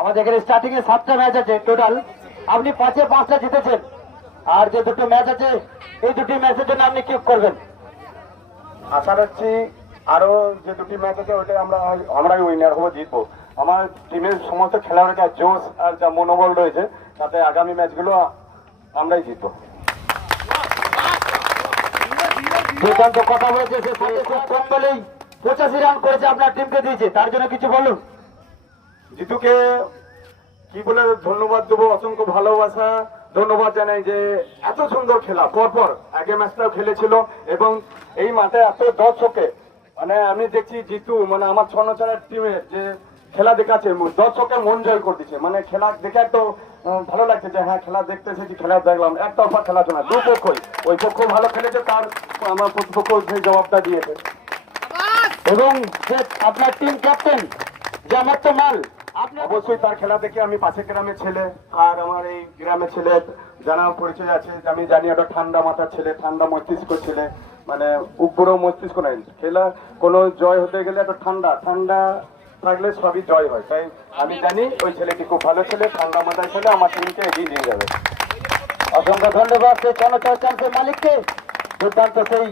আমাদের এখানে স্টার্টিং এ সাতটা ম্যাচ আছে টোটাল আপনি পাঁচে পাঁচটা জিতেছেন। আর যে দুটো ম্যাচ আছে এই দুটি ম্যাচের জন্য আপনি কি করবেন? আশা রাখছি আরও যে দুটি ম্যাচ আছে ওইটা আমরা আমরাই উইনার হব জিতবো। আমার টিমের সমস্ত খেলোয়াড়ের যা জোশ আর যা মনোবল রয়েছে তাতে আগামী ম্যাচগুলো আমরাই জিতবো। দুর্দান্ত কথা বলেছে সে খুব কম বলেই পঁচাশি রান করেছে আপনার টিমকে দিয়েছে। তার জন্য কিছু বলুন। জিতুকে কি বলে ধন্যবাদ দেবো? অসংখ্য ভালোবাসা ধন্যবাদ জানাই যে এত সুন্দর খেলা পরপর আগে ম্যাচটাও খেলেছিল এবং এই মাঠে এত দর্শকে মানে আমি দেখছি জিতু মানে আমার ছনচারের টিমে যে খেলা দেখাচ্ছে দর্শকে মন জয় করে দিচ্ছে। মানে খেলা দেখে উম, ভালো লাগছে যে হ্যাঁ খেলা দেখতে এসেছি খেলা দেখলাম। একটা অফার খেলা তো না দু পক্ষই। ওই পক্ষ ভালো খেলেছে তার আমার প্রতিপক্ষ সেই জবাবটা দিয়েছে। এবং যে আপনার টিম ক্যাপ্টেন যে আমার তো মাল। অবশ্যই তার খেলা দেখে আমি পাশের গ্রামের ছেলে আর আমার এই গ্রামের ছেলে জানা পরিচয় আছে আমি জানি ওটা ঠান্ডা মাথার ছেলে, ঠান্ডা মস্তিষ্ক ছেলে মানে উগ্র মস্তিষ্ক নাই। খেলা কোনো জয় হতে গেলে একটা ঠান্ডা ঠান্ডা থাকলে সবই জয় হয়। তাই আমি জানি ওই ছেলেটি খুব ভালো ছেলে, ঠান্ডা মাথার ছেলে, আমার টিমকে এগিয়ে নিয়ে যাবে। অসংখ্য ধন্যবাদ সেই চলচ্চিত্র চ্যাম্পের মালিককে। দুর্দান্ত সেই